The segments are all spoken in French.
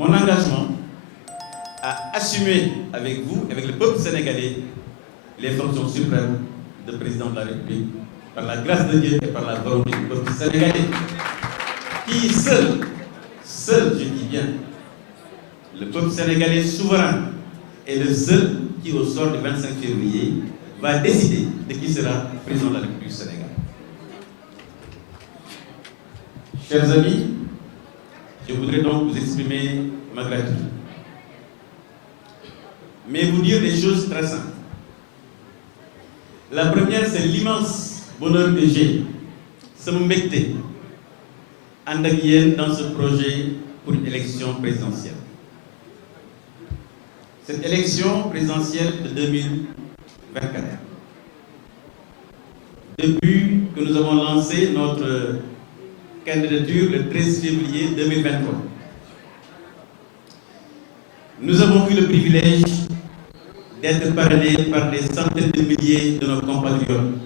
mon engagement à assumer avec vous, avec le peuple sénégalais, les fonctions suprêmes de président de la République, par la grâce de Dieu et par la volonté du peuple sénégalais, qui seul, je dis bien, le peuple sénégalais souverain est le seul qui, au sort du 25 février, va décider de qui sera président de la République du Sénégal. Chers amis, je voudrais donc vous exprimer ma gratitude. Mais vous dire des choses très simples. La première, c'est l'immense bonheur que j'ai, ce mbégte, ànd ak yéen dans ce projet pour une élection présidentielle. Cette élection présidentielle de 2024, depuis que nous avons lancé notre candidature le 13 février 2023, nous avons eu le privilège d'être parrainés par des centaines de milliers de nos compatriotes.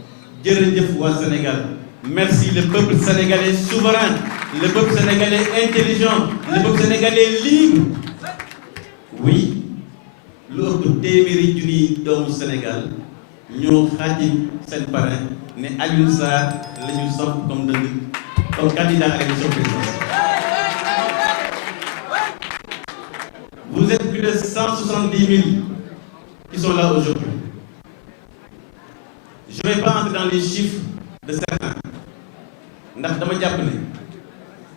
Jërëjëf waa Sénégal. Merci le peuple sénégalais souverain, le peuple sénégalais intelligent, le peuple sénégalais libre. Oui, lu ëpp téeméeri junni doomu Sénégal ñoo xaatim seen parrain ne Alioune Sarr la ñu samp comme candidat à l'élection présidentielle. Vous êtes plus de 170 000 qui sont là aujourd'hui. Je ne vais pas entrer dans les chiffres de certains. Ndax dama jàpp ne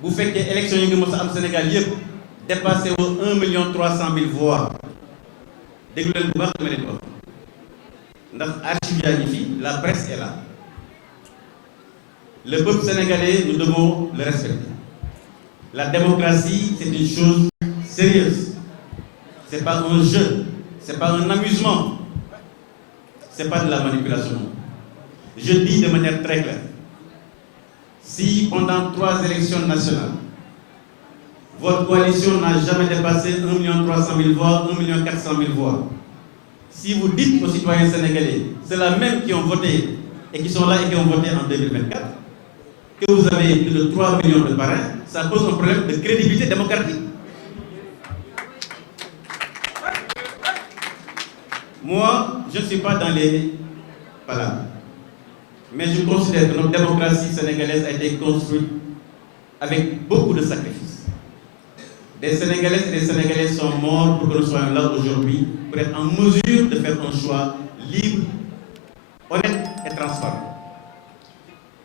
bu fekkee élection yi nga mos a am Sénégal yëpp dépassé wu 1 300 000 voix déglu leen bu baax dama leen wax ndax archive yaa ngi fi, la presse est là. Le peuple sénégalais, nous devons le respecter. La démocratie, c'est une chose sérieuse. C'est pas un jeu, c'est pas un amusement, c'est pas de la manipulation. Je dis de manière très claire. Si pendant 3 élections nationales, votre coalition n'a jamais dépassé 1 300 000 voix, 1 400 000 voix, si vous dites aux citoyens sénégalais, ceux-là même qui ont voté et qui sont là et qui ont voté en 2024, que vous avez plus de 3 millions de parrains, ça pose un problème de crédibilité démocratique. Moi, je ne suis pas dans les palabres. Mais je considère que notre démocratie sénégalaise a été construite avec beaucoup de sacrifices. Des Sénégalaises et des Sénégalais sont morts pour que nous soyons là aujourd'hui, pour être en mesure de faire un choix libre, honnête et transparent.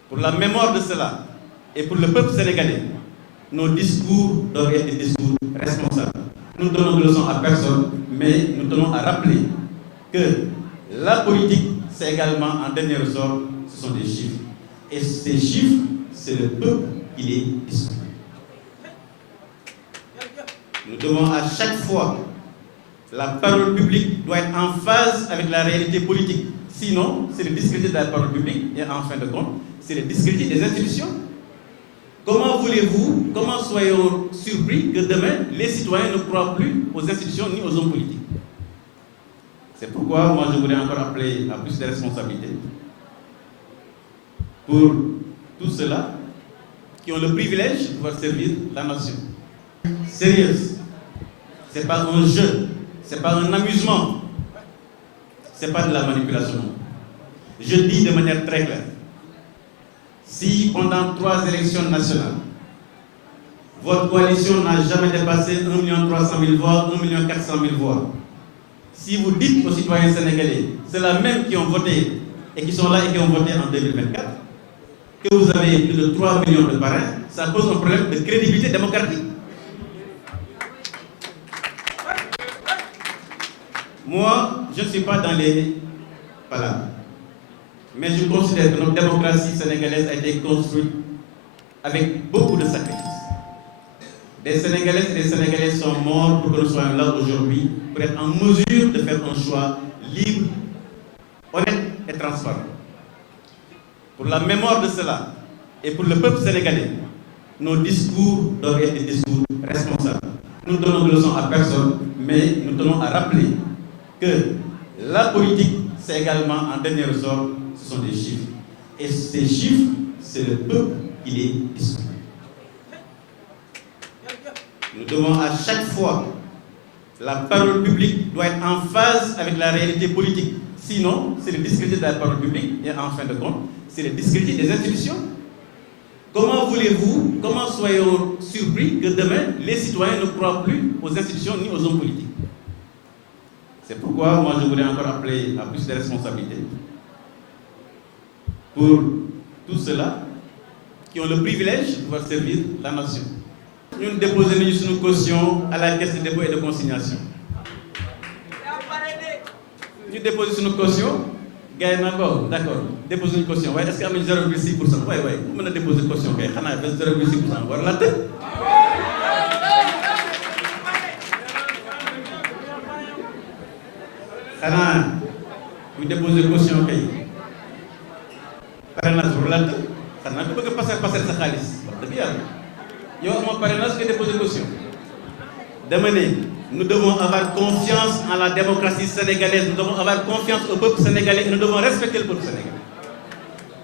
Pour la mémoire de cela et pour le peuple sénégalais, nos discours doivent être des discours responsables. Nous ne donnons de leçons à personne, mais nous tenons à rappeler que la politique, c'est également, en dernier ressort, ce sont des chiffres. Et ces chiffres, c'est le peuple qui les distribue. Nous devons à chaque fois, la parole publique doit être en phase avec la réalité politique. Sinon, c'est le discrédit de la parole publique et en fin de compte, c'est le discrédit des institutions. Comment voulez-vous, comment soyons surpris que demain, les citoyens ne croient plus aux institutions ni aux hommes politiques? C'est pourquoi moi je voulais encore appeler à plus de responsabilité pour tous ceux-là qui ont le privilège de pouvoir servir la nation. Sérieuse. C'est pas un jeu, c'est pas un amusement, c'est pas de la manipulation. Je dis de manière très claire. Si pendant 3 élections nationales, votre coalition n'a jamais dépassé 1 300 000 voix, 1 400 000 voix, si vous dites aux citoyens sénégalais, ceux-là même qui ont voté et qui sont là et qui ont voté en 2024, que vous avez plus de 3 millions de parrains, ça pose un problème de crédibilité démocratique. Moi, je ne suis pas dans les palabres. Mais je considère que notre démocratie sénégalaise a été construite avec beaucoup de sacrifices. Des Sénégalaises et des Sénégalais sont morts pour que nous soyons là aujourd'hui, pour être en mesure de faire un choix libre, honnête et transparent. Pour la mémoire de cela et pour le peuple sénégalais, nos discours doivent être des discours responsables. Nous ne donnons de leçons à personne, mais nous tenons à rappeler que la politique, c'est également, en dernier ressort, ce sont des chiffres. Et ces chiffres, c'est le peuple qui les distribue. Nous devons à chaque fois, la parole publique doit être en phase avec la réalité politique. Sinon, c'est le discrédit de la parole publique et en fin de compte, c'est le discrédit des institutions. Comment voulez-vous, comment soyons surpris que demain, les citoyens ne croient plus aux institutions ni aux hommes politiques? C'est pourquoi moi je voudrais encore appeler à plus de responsabilités pour tous ceux-là qui ont le privilège de pouvoir servir la nation. Nous déposons une caution à la caisse de dépôt et de consignation. Nous déposons une caution, d'accord, déposons une caution. Est-ce qu'il y a 0,6%? Oui, vous pouvez déposer une caution, il y a 0,6%. Voilà. Vous déposez une caution, parrainage, voilà. Vous pouvez passer sa xaalis. Il y a un parrainage qui dépose une caution. Nous devons avoir confiance en la démocratie sénégalaise, nous devons avoir confiance au peuple sénégalais et nous devons respecter le peuple sénégalais.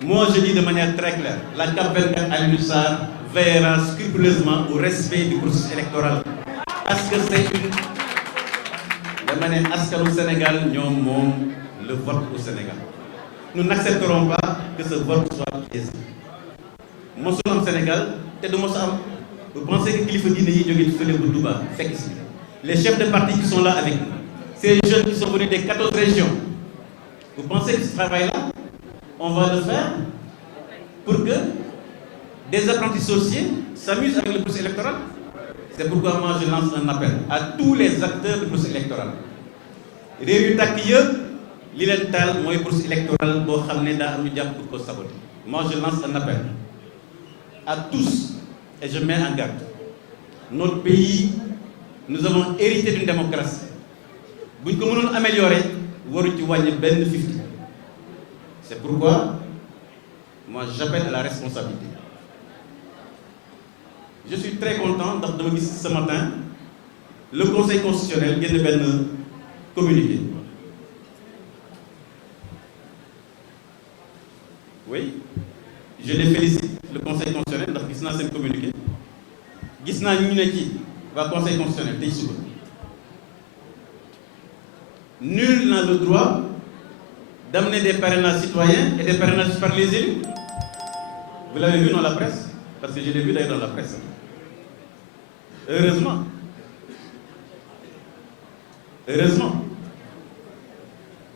Moi, je dis de manière très claire, la CAP24 Aliou Sarr veillera scrupuleusement au respect du processus électoral. Parce que c'est une... De manière à ce que le Sénégal, nous le vote au Sénégal. Nous n'accepterons pas que ce vote soit biaisé. Moi, je suis au Sénégal, vous pensez que qu'il faut dire les chefs de parti qui sont là avec nous, ces jeunes qui sont venus des 14 régions, vous pensez que ce travail-là, on va le faire pour que des apprentis sorciers s'amusent avec le processus électoral? C'est pourquoi moi je lance un appel à tous les acteurs du processus électoral. Moi je lance un appel à tous et je mets en garde. Notre pays, nous avons hérité d'une démocratie. Si nous pouvons améliorer, nous devons améliorer. C'est pourquoi moi j'appelle à la responsabilité. Je suis très content de ce matin, le Conseil constitutionnel vient de communiquer. Oui, je les félicite, le Conseil constitutionnel, parce qu'ils sont communiqué. Gis naa ñu ne ci waa Conseil constitutionnel tey suba. Nul n'a le droit d'amener des parrainages citoyens et des parrainages par les élus. Vous l'avez vu dans la presse, parce que je l'ai vu d'ailleurs dans la presse. Heureusement.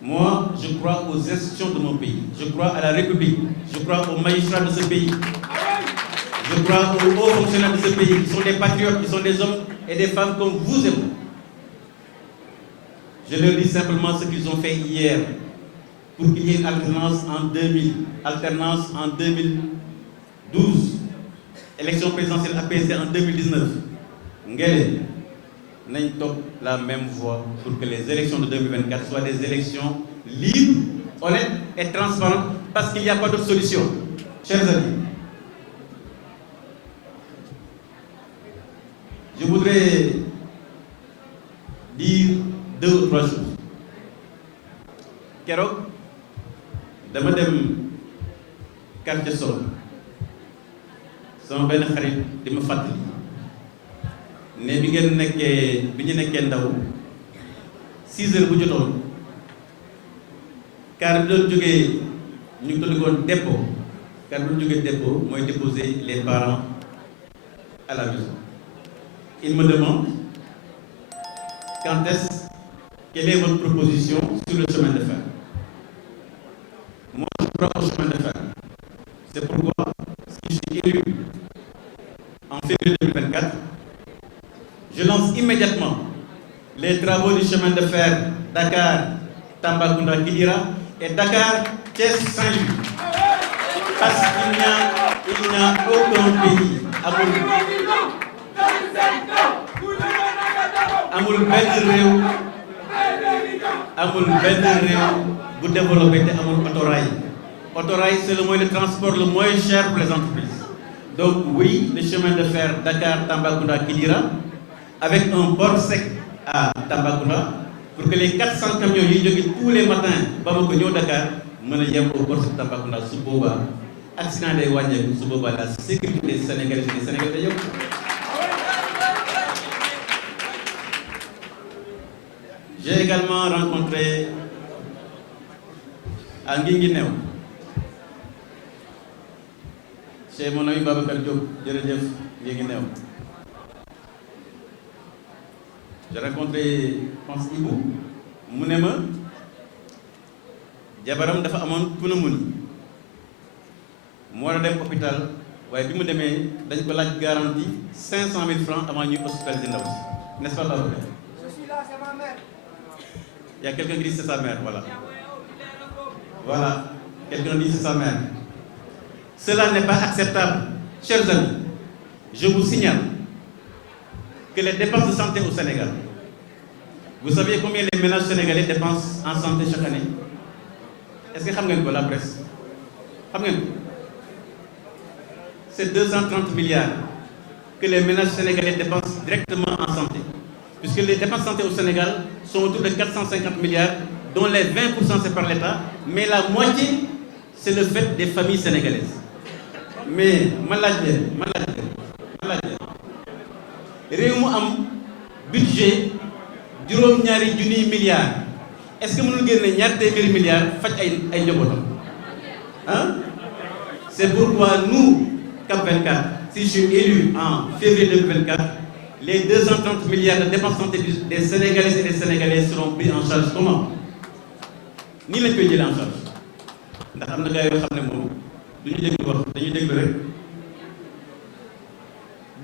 Moi, je crois aux institutions de mon pays. Je crois à la République. Je crois aux magistrats de ce pays. Je crois aux hauts fonctionnaires de ce pays, qui sont des patriotes, qui sont des hommes et des femmes comme vous et moi. Je leur dis simplement ce qu'ils ont fait hier pour qu'il y ait une alternance en 2000, alternance en 2012, élection présidentielle APC en 2019. Ngele, nous top la même voie pour que les élections de 2024 soient des élections libres, honnêtes et transparentes, parce qu'il n'y a pas d'autre solution. Chers amis, je voudrais dire 2 ou 3 choses. Keroog dama dem quartier Sol sama benn xarit di ma fàttali ne bi ñu nekkee ndaw 6 heures bu jotoon car bi doon jógee ñu tuddi koon dépôt car bi doon jógee dépôt mooy déposer les parents à la maison. Il me demande quelle est votre proposition sur le chemin de fer. Moi, je crois au chemin de fer. C'est pourquoi, si je suis élu en février 2024, je lance immédiatement les travaux du chemin de fer Dakar-Tambacounda-Kidira et Dakar-Thiès-Saint-Louis. Parce qu'il n'y a aucun pays amul benn réew bu développé te amul autorail. Autorail, c'est le moyen de transport le moins cher pour les entreprises. Donc oui, le chemin de fer Dakar-Tambacounda-Kidira avec un port sec à Tambacounda pour que les 400 camions yi jóge tous les matins Bamako ñëw Dakar mën a yem au port sec Tambacounda. Su boobaa accident day wàññeeku, su boobaa la sécurité sénégalaise et sénégalais yëpp. J'ai également rencontré à Guinguinéo, chez mon ami Babacar Diop, Djeredjef Guinguinéo. J'ai rencontré France Ibou, mu ne ma jabaram dafa amoon pneumonie mu war a dem hôpital waaye bi mu demee dañ ko laaj garantie 500 000 francs avant ñuy hospitaliser ndaw si, n'est-ce pas Babacar? Je suis là, c'est ma mère. Il y a quelqu'un qui dit c'est sa mère, voilà. Voilà, quelqu'un dit c'est sa mère. Cela n'est pas acceptable. Chers amis, je vous signale que les dépenses de santé au Sénégal, vous savez combien les ménages sénégalais dépensent en santé chaque année? Est-ce que vous savez la presse? C'est 230 milliards que les ménages sénégalais dépensent directement en santé. Puisque les dépenses de santé au Sénégal sont autour de 450 milliards, dont les 20% c'est par l'État, mais la moitié c'est le fait des familles sénégalaises. Mais maladie, réew mu am budget juróom-ñaari junniy milliards, est-ce que mënul génne ñaar téeméeri milliards faj ay njabootam hein? C'est pourquoi nous, CAP 24, si je suis élu en février 2024, les 230 milliards de dépenses santé des Sénégalaises et des Sénégalais seront pris en charge comment? Ni lañ koy jëlee en charge ndax am na gars yoo xam ne moom du ñu déglu wax dañuy déglu rek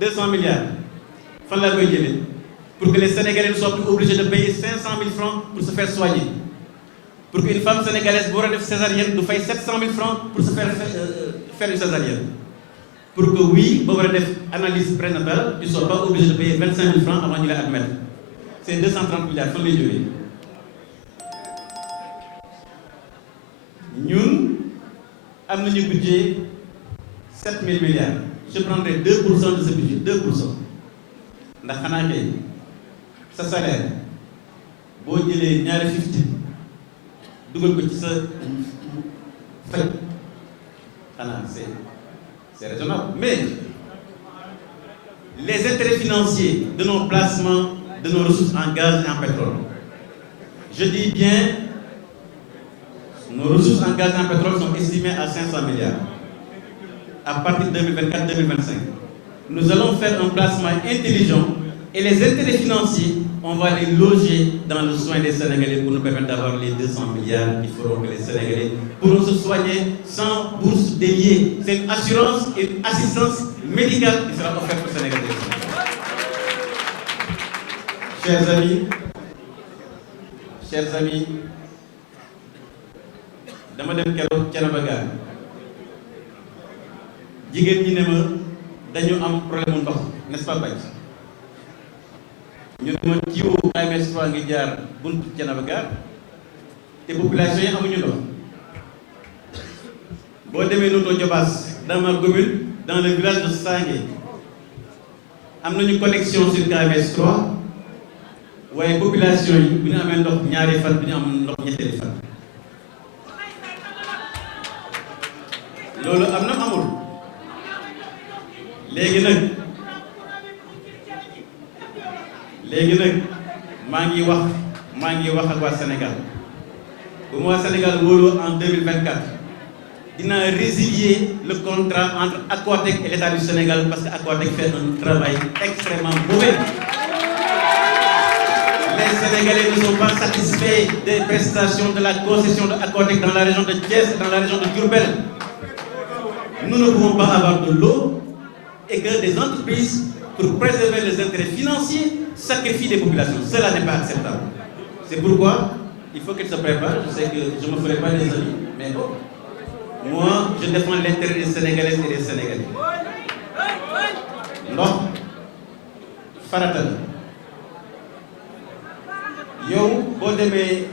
200 milliards fan laa koy jëlee pour que les Sénégalais ne soient plus obligés de payer 500 000 francs pour se faire soigner, pour qu'une femme sénégalaise bu war a def césarienne du fay 700 000 francs pour se faire une césarienne, pour que oui boo war a def analyse prénatale tu ne sois pas obligé de payer 25 000 francs avant ñu la admettre. C'est 230 milliards fan lay jógee. Ñun am nañu budget 7 000 milliards. Je prendrai 2% de ce budget, 2%. ndax xanaa kay sa salaire boo jëlee ñaari 50 dugal ko ci sa faj xanaa c'est raisonnable. Mais les intérêts financiers de nos placements, de nos ressources en gaz et en pétrole, je dis bien nos ressources en gaz et en pétrole sont estimées à 500 milliards à partir de 2024-2025. Nous allons faire un placement intelligent et les intérêts financiers, on va les loger dans le soin des Sénégalais pour nous permettre d'avoir les 200 milliards qui feront que les Sénégalais pourront se soigner sans bourse déliée. C'est une assurance et une assistance médicale qui sera offerte aux Sénégalais. Chers amis, dama dem keroog Thiénaba Gare jigéen ñi ne ma dañu am problème mu ndox, n'est-ce pas Baye? ñu ne ma jiwu AMS 3 ngi jaar buntu Thiénaba Gare te population yi amuñu ndox. boo demee Notto Diobass dans ma commune, dans le village de Sangué, am nañu connexion sur AMS 3 waaye population yi bu ñu amee ndox ñaari fan bu ñu am ndox ñetteeli fan. loolu am na amul. léegi nag maa ngi wax ak waa Sénégal bu ma waa Sénégal wóoloo en 2024 dinaa résilier le contrat entre Aquatech et l'État du Sénégal parce que Aquatech fait un travail extrêmement mauvais. Les Sénégalais ne sont pas satisfaits des prestations de la concession de Aquatech dans la région de Thiès et dans la région de Diourbel. Nous ne pouvons pas avoir de l'eau et que des entreprises, pour préserver les intérêts financiers, sacrifient des populations. Cela n'est pas acceptable. C'est pourquoi il faut qu'elles se préparent. Je sais que je ne me ferai pas des amis, mais bon, moi, je défends l'intérêt des Sénégalaises et des Sénégalais. ndox farata la yow boo demee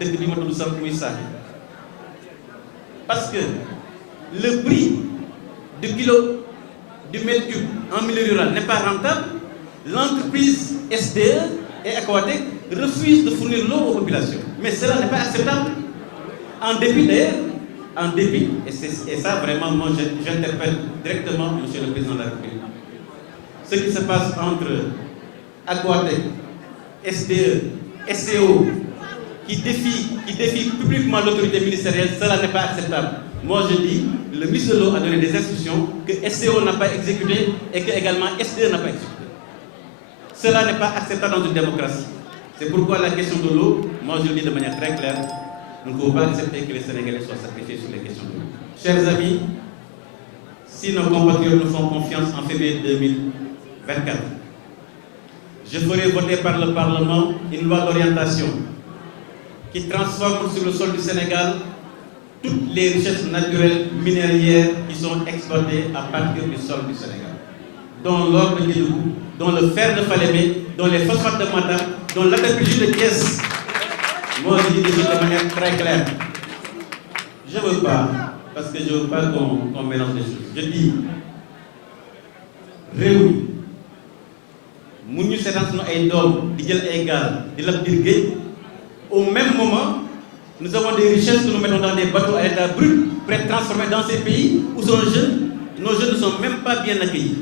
dëkk bi ma tudd sax muy Sané parce que le prix du kilo du mètre cube en milieu rural n'est pas rentable. L'entreprise SDE et Aquatech refusent de fournir l'eau aux populations. Mais cela n'est pas acceptable. En dépit d'ailleurs, et ça vraiment moi j'interpelle directement Monsieur le Président de la République. Ce qui se passe entre Aquatech, SDE SCO qui défie publiquement l'autorité ministérielle, cela n'est pas acceptable. Moi je dis, le ministre de l'eau a donné des instructions que SCO n'a pas exécutées et que également SDE n'a pas exécuté. Cela n'est pas acceptable dans une démocratie. C'est pourquoi la question de l'eau, moi je le dis de manière très claire, nous ne pouvons pas accepter que les Sénégalais soient sacrifiés sur les questions de l'eau. Chers amis, si nos compatriotes nous font confiance en février 2024, je ferai voter par le Parlement une loi d'orientation qui transforme sur le sol du Sénégal toutes les richesses naturelles minérières qui sont exploitées à partir du sol du Sénégal, dont l'or de Kédougou, dont le fer de Falémé, dont les phosphates de Matam, dont l'atapégie de Thiès. Moi, je dis des choses de manière très claire. Je ne veux pas, parce que je ne veux pas qu'on mélange les choses. Je dis, réunis, nous sommes ay doom di jël ay gaal di lab biir géej. Au même moment, nous avons des richesses que nous mettons dans des bateaux à l'état brut, prêts à être transformés dans ces pays où nos jeunes ne sont même pas bien accueillis.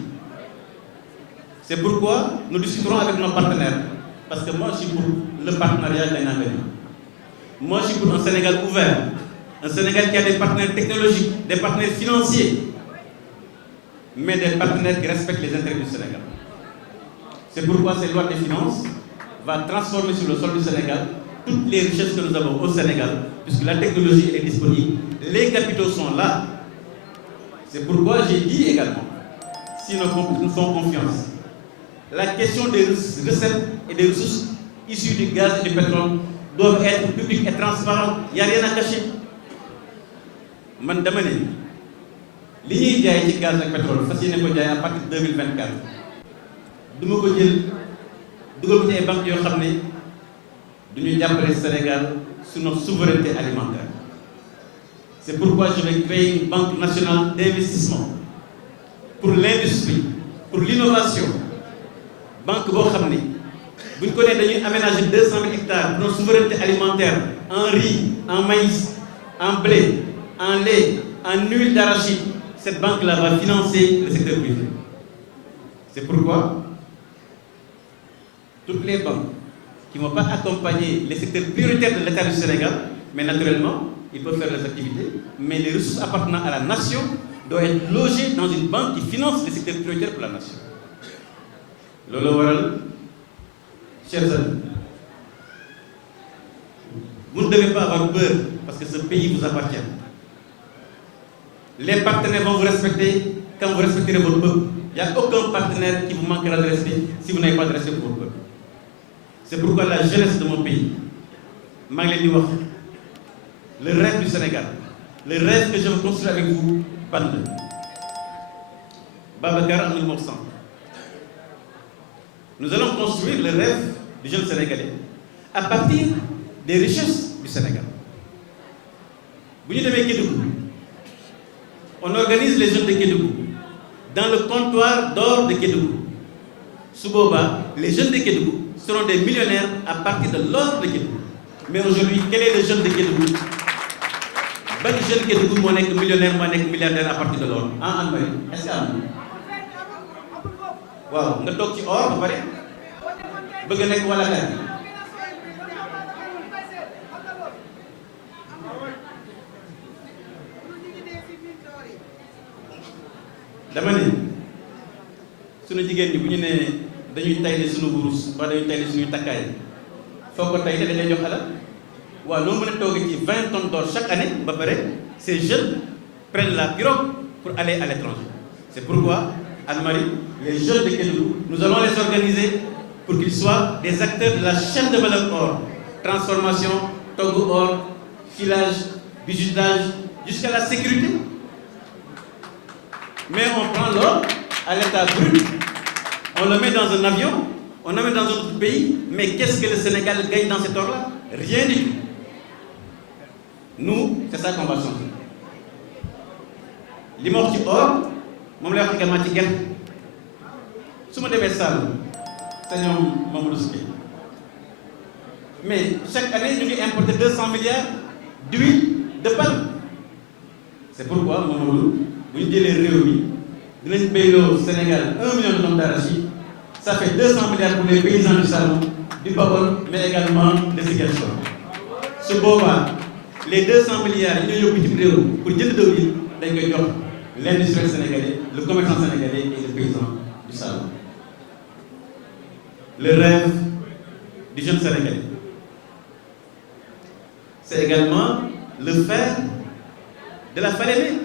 C'est pourquoi nous discuterons avec nos partenaires. Parce que moi, je suis pour le partenariat d'un avenir. Moi, je suis pour un Sénégal ouvert. Un Sénégal qui a des partenaires technologiques, des partenaires financiers, mais des partenaires qui respectent les intérêts du Sénégal. C'est pourquoi cette loi des finances va transformer sur le sol du Sénégal toutes les richesses que nous avons au Sénégal, puisque la technologie est disponible, les capitaux sont là. C'est pourquoi j'ai dit également, si nous font confiance, la question des recettes et des ressources issues du gaz et du pétrole doivent être publiques et transparentes. Il n'y a rien à cacher. Man dama ne li ñuy jaay ci gaz ak pétrole fas yéene ko jaay à partir de 2024 du ma ko jël dugal ko ci ay banques yoo xam ne du ñu jàppale Sénégal sur notre souveraineté alimentaire. C'est pourquoi je vais créer une banque nationale d'investissement pour l'industrie, pour l'innovation. Banque boo xam ne bu ñu ko nee dañuy aménager 200 000 hectares pour notre souveraineté alimentaire en riz, en maïs, en blé, en lait, en huile d'arachide. Cette banque-là va financer le secteur privé. C'est pourquoi toutes les banques qui ne vont pas accompagner les secteurs prioritaires de l'État du Sénégal, mais naturellement, ils peuvent faire leurs activités, mais les ressources appartenant à la nation doivent être logées dans une banque qui finance les secteurs prioritaires pour la nation. Lolo waral, chers amis, vous ne devez pas avoir peur parce que ce pays vous appartient. Les partenaires vont vous respecter quand vous respecterez votre peuple. Il n'y a aucun partenaire qui vous manquera de respect si vous n'avez pas de respect pour votre peuple. C'est pourquoi la jeunesse de mon pays, le rêve du Sénégal, le rêve que je veux construire avec vous, Bande, Babacar Amadou Morsan. Nous allons construire le rêve du jeune Sénégalais à partir des richesses du Sénégal. On organise les jeunes de Kédougou dans le comptoir d'or de Kédougou. Souboba, les jeunes de Kédougou seront des millionnaires à partir de l'or de Kédougou. Mais aujourd'hui, quel est le jeune de Kédougou? Quel jeune Kédougou moo nekk millionnaire, moo nekk milliardaire à partir de l'or? Ah, Anne-Marie, est-ce que am na? Waaw, nga toog ci or ba pare bëgg a nekk wala kat. Dama ne sunu jigéen ñi bu ñu nee dañuy tayle sunu wurus wala dañuy tayle suñuy takkaay foo ko tayle dañ lay jox alal waaw noo mën a toog ci 20 tonnes d'or chaque année ba pare ces jeunes prennent la pirogue pour aller à l'étranger. C'est pourquoi, Anne-Marie, les jeunes de Kédougou, nous allons les organiser pour qu'ils soient des acteurs de la chaîne de valeur or, transformation, togg or, filage, bijoutiage, jusqu'à la sécurité. Mais on prend l'or à l'état brut, on le met dans un avion, on le met dans un autre pays, mais qu'est-ce que le Sénégal gagne dans cet or-là? Rien du tout. Nous, c'est ça qu'on va changer. Li ma wax ci or moom lay wax également ci gerte su ma demee Saloum sa ñoom Mamadou Ski mais chaque année ñu ngi importer 200 milliards d'huile de palme. C'est pourquoi Mamadou bu ñu jëlee réew mi dinañ béyloo Sénégal 1 million de tonnes d'arachide ça fait 200 milliards pour les paysans du Saloum, du Bawol, mais également de Ziguinchor. Ce boobaa les 200 milliards yi ñu yóbbu ci réew pour jënd dëw yi dañ koy jox l'industriel sénégalais, le commerçant sénégalais et le paysan du Saloum. Le rêve du jeune sénégalais, c'est également le fer de la Falémé.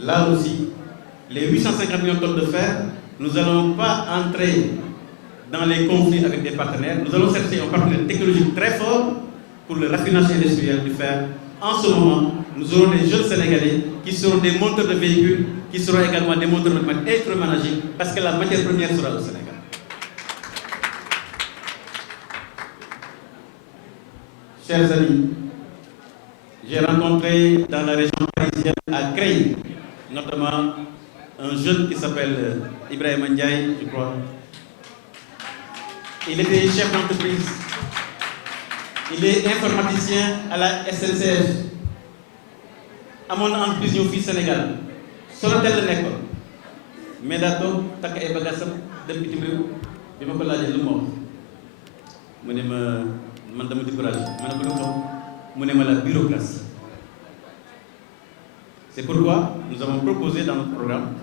Là aussi, les 850 millions de tonnes de fer, nous n'allons pas entrer dans les conflits avec des partenaires. Nous allons chercher un partenaire technologique très fort pour le raffinage industriel du fer. En ce moment, nous aurons des jeunes Sénégalais qui seront des monteurs de véhicules, qui seront également des monteurs de électroménager, parce que la matière première sera au Sénégal. Chers amis, j'ai rencontré dans la région parisienne à Creil, notamment un jeune qui s'appelle Ibrahima Ndiaye, je crois. Il était chef d'entreprise. Il est informaticien à la SNCF. À mon entreprise ñëw fii Sénégal Sonatel la nekkoon mais daa toog takk ay bagaasam dem bitim réew bi ma ko laajee lu ma wax mu ne ma man dama découragé ma ne ko lu xew mu ne ma la bureaucratie. C'est pourquoi nous avons proposé dans notre programme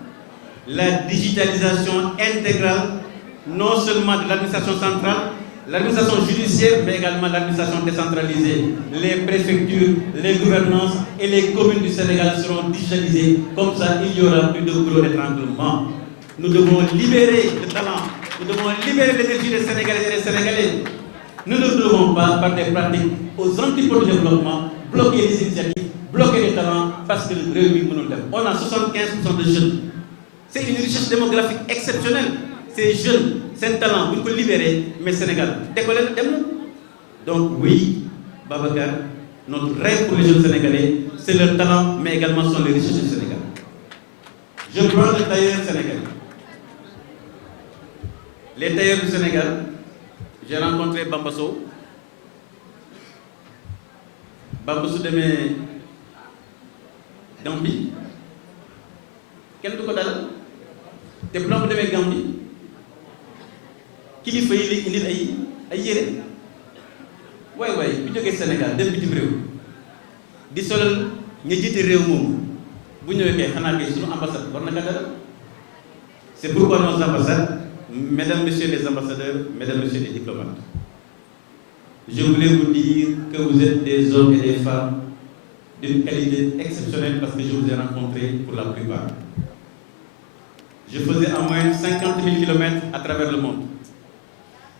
la digitalisation intégrale non seulement de l'administration centrale, l'administration judiciaire, mais également l'administration décentralisée. Les préfectures, les gouvernances et les communes du Sénégal seront digitalisées. Comme ça, il y aura plus de goulot d'étranglement. Nous devons libérer le talent, nous devons libérer l'énergie des Sénégalais et des Sénégalais. Nous ne devons pas, par des pratiques aux antipodes du développement, bloquer les initiatives, bloquer les talents, parce que le réew mi mënul dem. On a 75% de jeunes. C'est une richesse démographique exceptionnelle. Ces jeunes, ces talents, vous pouvez libérer, mais Sénégal, décoller le développement. Donc oui, Babacar, notre rêve pour les jeunes Sénégalais, c'est leur talent, mais également sont les richesses du Sénégal. Je prends les tailleurs sénégalais. Les tailleurs du Sénégal, j'ai rencontré Bambasso. Bambasso de mes Gambie. Quel du ko dal te bu bu demee Gambie kilifa yi léegi indil ay yére waay bu jógee Sénégal dem bitim réew di solal ña jiite réew moom bu ñëwee kay xanaa kay suñu ambassade war na ka dara. C'est pourquoi nos ambassades, mesdames, messieurs les ambassadeurs, mesdames, messieurs les diplomates, je voulais vous dire que vous êtes des hommes et des femmes d'une qualité exceptionnelle parce que je vous ai rencontrés pour la plupart. Je faisais en moyenne 50 000 km à travers le monde.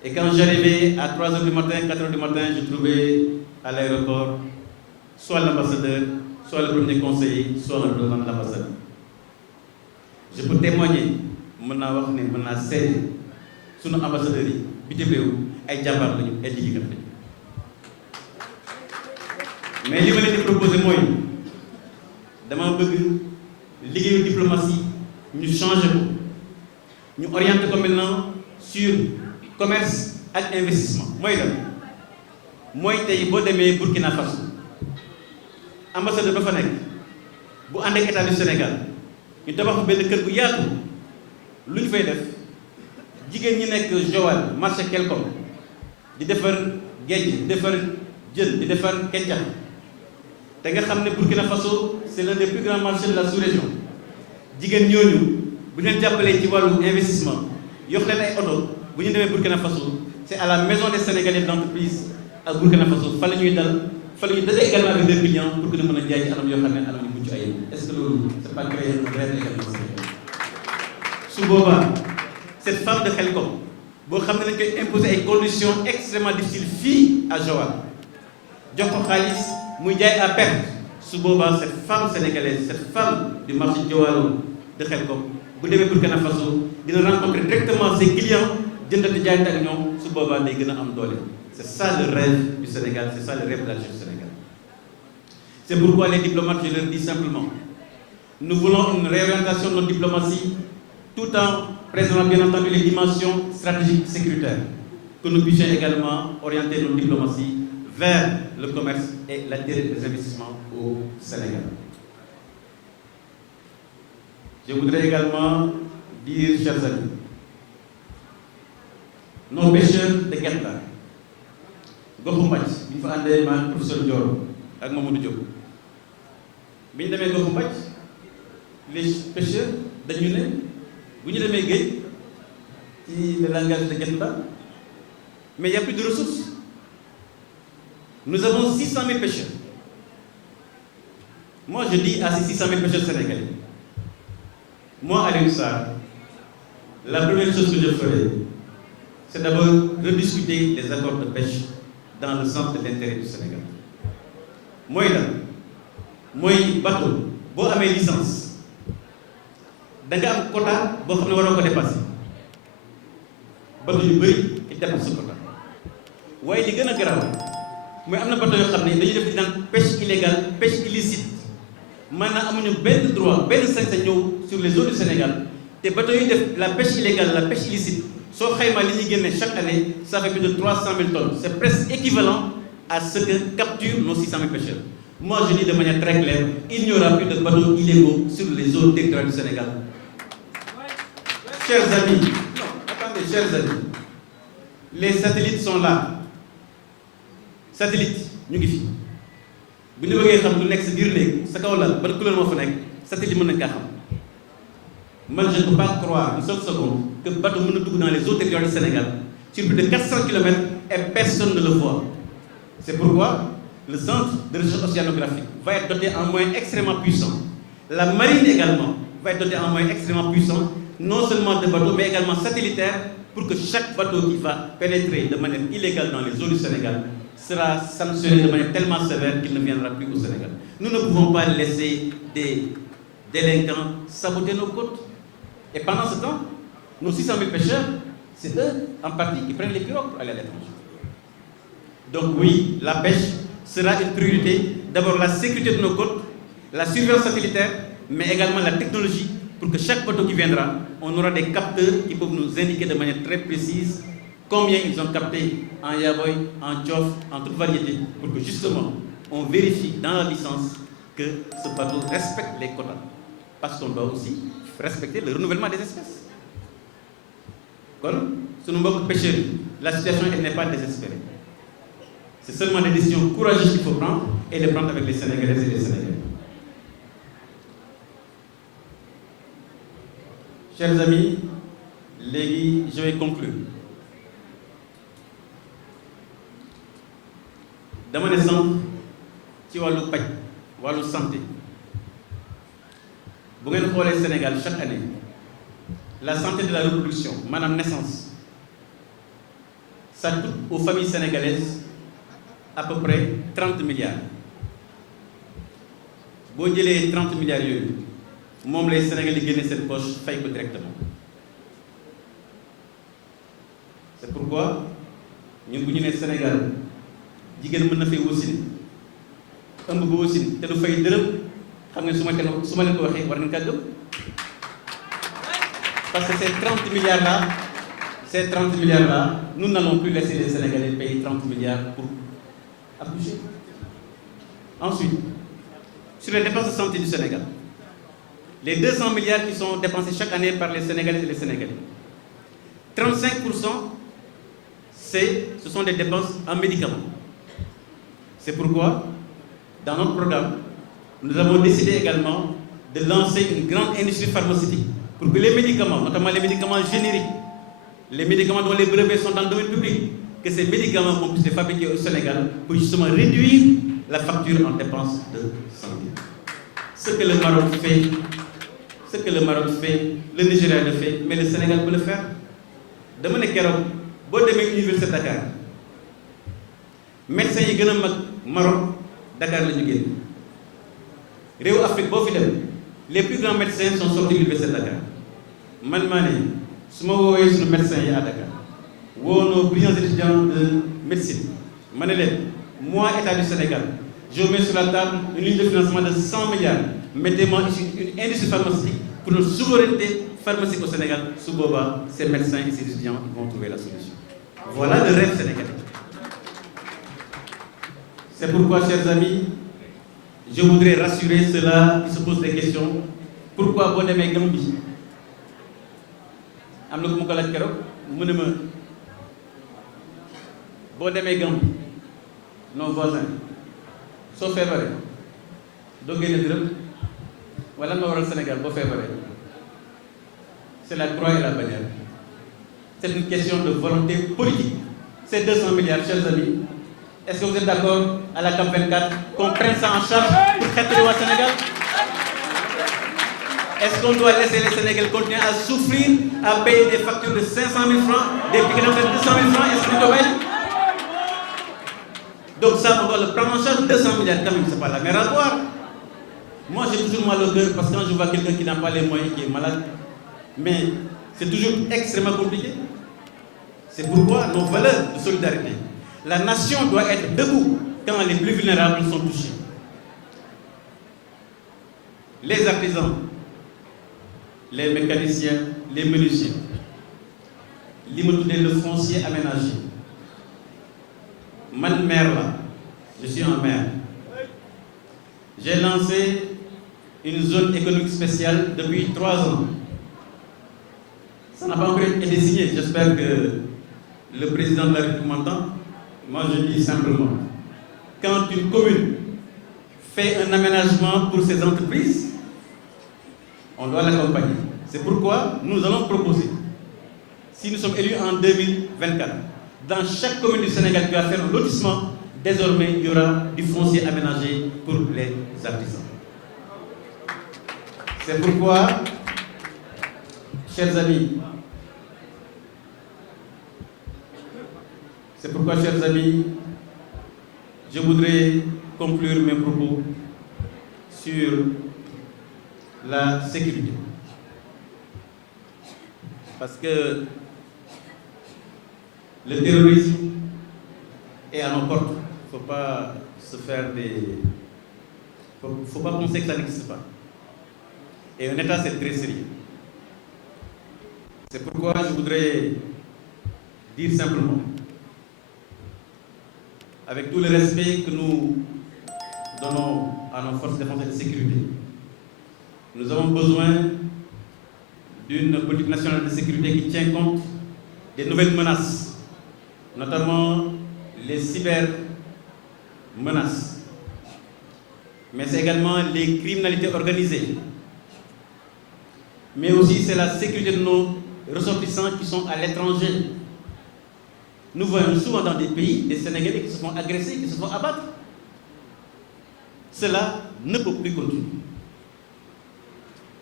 Et quand j'arrivais à 3h du matin, 4h du matin, je trouvais à l'aéroport soit l'ambassadeur, soit le premier conseiller, soit le président de l'ambassade. Je peux témoigner, mën naa wax ne mën naa seede sunu ambassadeurs yi bitim réew ay jàmbaar lañu ay liggéeykat lañu. Mais li ma leen di proposé mooy dama bëgg liggéeyu diplomatie ñu changé ko ñu orienté ko maintenant sur commerce ak investissement. Mooy lan mooy tey boo demee Burkina Faso ambassadeur ba fa nekk bu ànd ak état du Sénégal ñu tabax benn kër gu yaatu lu ñu fay def jigéen ñi nekk Joal marché Kelkom di defar géej di defar jën di defar keccax te nga xam ne Burkina Faso c'est l'un des plus grands marchés de la sous-région. jigéen ñooñu bu ñu leen jàppalee ci wàllu investissement yox leen ay oto bu ñu demee Burkina Faso c'est à la maison des Sénégalais d'entreprise à Burkina Faso fa la ñuy dal fa la ñuy daje également avec des clients pour que ñu mën a jaay ci anam yoo xam ne anam yu mucc ayib. Est-ce que loolu c'est pas créer un rêve également su boobaa cette femme de Khelcom boo xam ne dañ koy imposer ay conditions extrêmement difficiles fii à Joal jox ko xaalis muy jaay à perte su boobaa cette femme sénégalaise cette femme du marché Joal de Khelcom bu demee Burkina Faso dina rencontrer directement ses clients jëndati jaayante ak ñoom su boobaa day gën a am doole. C'est ça le rêve du Sénégal, c'est ça le rêve de la jeunesse du Sénégal. C'est pourquoi les diplomates, je leur dis simplement, nous voulons une réorientation de notre diplomatie tout en préservant bien entendu les dimensions stratégiques sécuritaires, que nous puissions également orienter notre diplomatie vers le commerce et l'intérêt des investissements au Sénégal. Je voudrais également dire, chers amis, nos pêcheurs de Guet-Ndar goxu Mbàcc bi ñu fa àndee maag professeur Dior ak Mamadou Diop bi ñu demee goxu Mbàcc les pêcheurs dañu ne bu ñu demee géej ci le langage de Guet-Ndar mais il n'y a plus de ressources. Nous avons 600 000 pêcheurs. Moi, je dis à ces 600 000 pêcheurs sénégalais, moi, Aliou Sarr, la première chose que je ferai, c'est d'abord rediscuter les accords de pêche dans le centre de l'intérêt du Sénégal. Moi, bateau, boo amee licence, da nga am quota boo xam ne waroo ko dépasser. Bateau yu bëri il dépasse ce quota. waaye li gën a garaaw mooy am na bateau yoo xam ne dañuy def di naan pêche illégale pêche illicite maanaam amuñu benn droit benn sañ-sañ ñëw sur les eaux du Sénégal te bateau yi def la pêche illégale la pêche illicite soo xaymaa li ñuy génne chaque année ça fait plus de 300 000 tonnes c'est presque équivalent à ce que capturent nos 600 000 pêcheurs. Moi je dis de manière très claire, il n'y aura plus de bateaux illégaux sur les eaux territoriales du Sénégal. Chers amis, non, attendez, chers amis, les satellites sont là. Satellite ñu ngi fi bu ñu bëggee xam lu nekk sa biir néeg sa kaw la ban couleur moo fa nekk satellite mën nañ kaa xam man je ne peux pas croire une seule seconde que bateau mën na dugg dans les eaux territoriales du Sénégal sur plus de 400 km et personne ne le voit. C'est pourquoi le centre de recherche océanographique va être doté en moyens extrêmement puissants. La marine également va être dotée en moyens extrêmement puissants, non seulement de bateaux mais également satellitaires, pour que chaque bateau qui va pénétrer de manière illégale dans les eaux du Sénégal sera sanctionné de manière tellement sévère qu'il ne viendra plus au Sénégal. Nous ne pouvons pas laisser des délinquants saboter nos côtes. Et pendant ce temps, nos 600 000 pêcheurs, c'est eux en partie qui prennent les pirogues pour aller à l'étranger. Donc oui, la pêche sera une priorité. D'abord la sécurité de nos côtes, la surveillance satellitaire, mais également la technologie pour que chaque bateau qui viendra, on aura des capteurs qui peuvent nous indiquer de manière très précise combien ils ont capté en yaboy, en tchof, en toute variété, pour que justement on vérifie dans la licence que ce bateau respecte les quotas. Parce qu'on doit aussi respecter le renouvellement des espèces. Comme sur nos pêcheurs, la situation n'est pas désespérée. C'est seulement des décisions courageuses qu'il faut prendre et les prendre avec les Sénégalaises et les Sénégalais. Chers amis, je vais conclure. Dans mon exemple, ci wàllu paj wàllu santé bu ngeen xoolee Sénégal chaque année la santé de la reproduction maanaam naissance ça coûte aux familles sénégalaises à peu près 30 milliards boo jëlee 30 milliards yooyu moom lay Sénégalais génne seen poche fay ko directement. C'est pourquoi ñun bu ñu nee Sénégal jigéen mën na fay wasin ëmb ba wasin te du fay dërëm xam nga su ma leen ko waxee war nañu kaa gëm parce que ces 30 milliards là nous n'allons plus laisser les Sénégalais payer 30 milliards pour accoucher. Ensuite, sur les dépenses de santé du Sénégal, les 200 milliards qui sont dépensés chaque année par les Sénégalais et les Sénégalais, 35% ce sont des dépenses en médicaments. C'est pourquoi, dans notre programme, nous avons décidé également de lancer une grande industrie pharmaceutique pour que les médicaments, notamment les médicaments génériques, les médicaments dont les brevets sont dans le domaine public, que ces médicaments qu'on puisse les fabriquer au Sénégal pour justement réduire la facture en dépenses de santé. Ce que le Maroc fait, le Nigeria le fait, mais le Sénégal peut le faire. Dama ne keroog boo demee université de Dakar médecins yi gën a mag Maroc Dakar la ñu génn réewu Afrique boo fi dem les plus grands médecins sont sortis de l'université de Dakar man maa ne su ma woowee suñu médecins yi à Dakar woo nos brillants étudiants de médecine ma ne leen moi État du Sénégal je mets sur la table une ligne de financement de 100 milliards mettez-moi ici une industrie pharmaceutique pour notre souveraineté pharmaceutique au Sénégal. Sous Boba, ces médecins et ces étudiants vont trouver la solution. Voilà le rêve sénégalais. C'est pourquoi, chers amis, je voudrais rassurer ceux-là qui se posent des questions. Pourquoi boo demee Gambie am na ku ma ko laaj keroog mu ne ma boo demee Gambie nos voisins soo feebaree doo génne dërëm wala nga waral Sénégal boo feebaree c'est la croix et la bannière. C'est une question de volonté politique. Ces 200 milliards, chers amis, est-ce que vous êtes d'accord à la CAP 24 qu'on prenne ça en charge pour traiter le Sénégal? Est-ce qu'on doit laisser les Sénégalais continuer à souffrir, à payer des factures de 500 000 francs, des piquets de 200 000 francs, et ce n'est pas? Donc ça, on doit le prendre en charge. 200 milliards quand même, c'est pas la mer à boire. Moi, j'ai toujours mal au cœur parce que quand je vois quelqu'un qui n'a pas les moyens, qui est malade, mais c'est toujours extrêmement compliqué. C'est pourquoi nos valeurs de solidarité. La nation doit être debout quand les plus vulnérables sont touchés. Les artisans, les mécaniciens, les menuisiers, le foncier aménagé. Man maire là, je suis un maire. J'ai lancé une zone économique spéciale depuis 3 ans. Ça n'a pas encore été signé. J'espère que le président de la République m'entend. Moi, je dis simplement, quand une commune fait un aménagement pour ses entreprises, on doit l'accompagner. C'est pourquoi nous allons proposer, si nous sommes élus en 2024, dans chaque commune du Sénégal qui va faire un lotissement, désormais, il y aura du foncier aménagé pour les artisans. C'est pourquoi, chers amis, je voudrais conclure mes propos sur la sécurité. Parce que le terrorisme est à nos portes. Il ne faut pas se faire des... faut pas penser que ça n'existe pas. Et un État, c'est très sérieux. C'est pourquoi je voudrais dire simplement, avec tout le respect que nous donnons à nos forces de défense et de sécurité, nous avons besoin d'une politique nationale de sécurité qui tient compte des nouvelles menaces, notamment les cyber-menaces, mais c'est également les criminalités organisées. Mais aussi c'est la sécurité de nos ressortissants qui sont à l'étranger. Nous voyons souvent dans des pays des Sénégalais qui se font agresser, qui se font abattre. Cela ne peut plus continuer.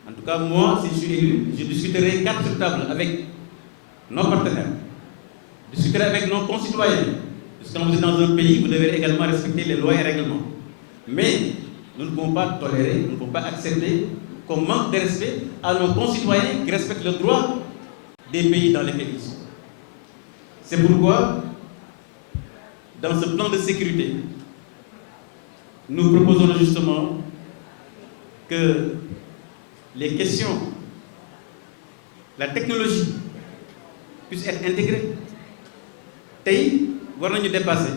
En tout cas, moi, si je suis élu, je discuterai carte sur table avec nos partenaires, je discuterai avec nos concitoyens. Parce que quand vous êtes dans un pays, vous devez également respecter les lois et règlements. Mais nous ne pouvons pas tolérer, nous ne pouvons pas accepter qu'on manque de respect à nos concitoyens qui respectent le droit des pays dans lesquels ils sont. C'est pourquoi, dans ce plan de sécurité, nous proposons justement que les questions, la technologie puisse être intégrée. Tay, war nañu dépasser.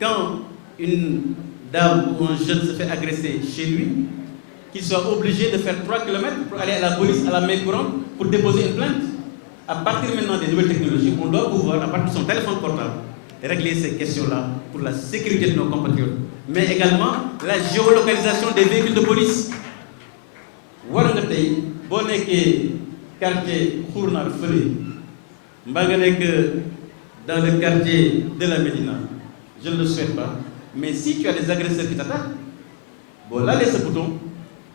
Quand une dame ou un jeune se fait agresser chez lui, qu'il soit obligé de faire 3 km pour aller à la police à la main courante pour déposer une plainte. À partir maintenant des nouvelles technologies, on doit pouvoir, à partir de son téléphone portable, régler ces questions-là pour la sécurité de nos compatriotes. Mais également la géolocalisation des véhicules de police. War nga tey boo nekkee quartier Khournar fële mbaa nga nekk dans le quartier de la Médina, je ne le souhaite pas, mais si tu as des agresseurs qui t'attaquent, bon là laisse ce bouton,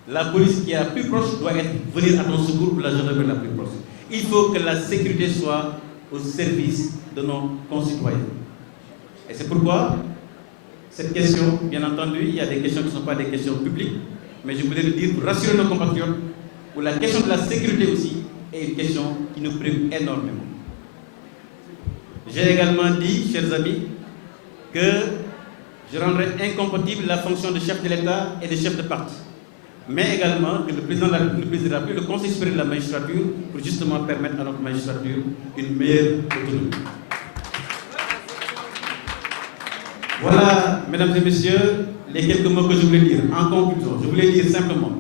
la police qui est la plus proche doit venir à ton secours pour la gendarmerie la plus proche. Il faut que la sécurité soit au service de nos concitoyens. Et c'est pourquoi cette question, bien entendu, il y a des questions qui ne sont pas des questions publiques, mais je voulais le dire pour rassurer nos compatriotes, où la question de la sécurité aussi est une question qui nous préoccupe énormément. J'ai également dit, chers amis, que je rendrai incompatible la fonction de chef de l'État et de chef de parti, mais également que le président de la République présidera plus le Conseil supérieur de la magistrature pour justement permettre à notre magistrature une meilleure autonomie. Voilà, mesdames et messieurs, les quelques mots que je voulais dire. En conclusion, je voulais dire simplement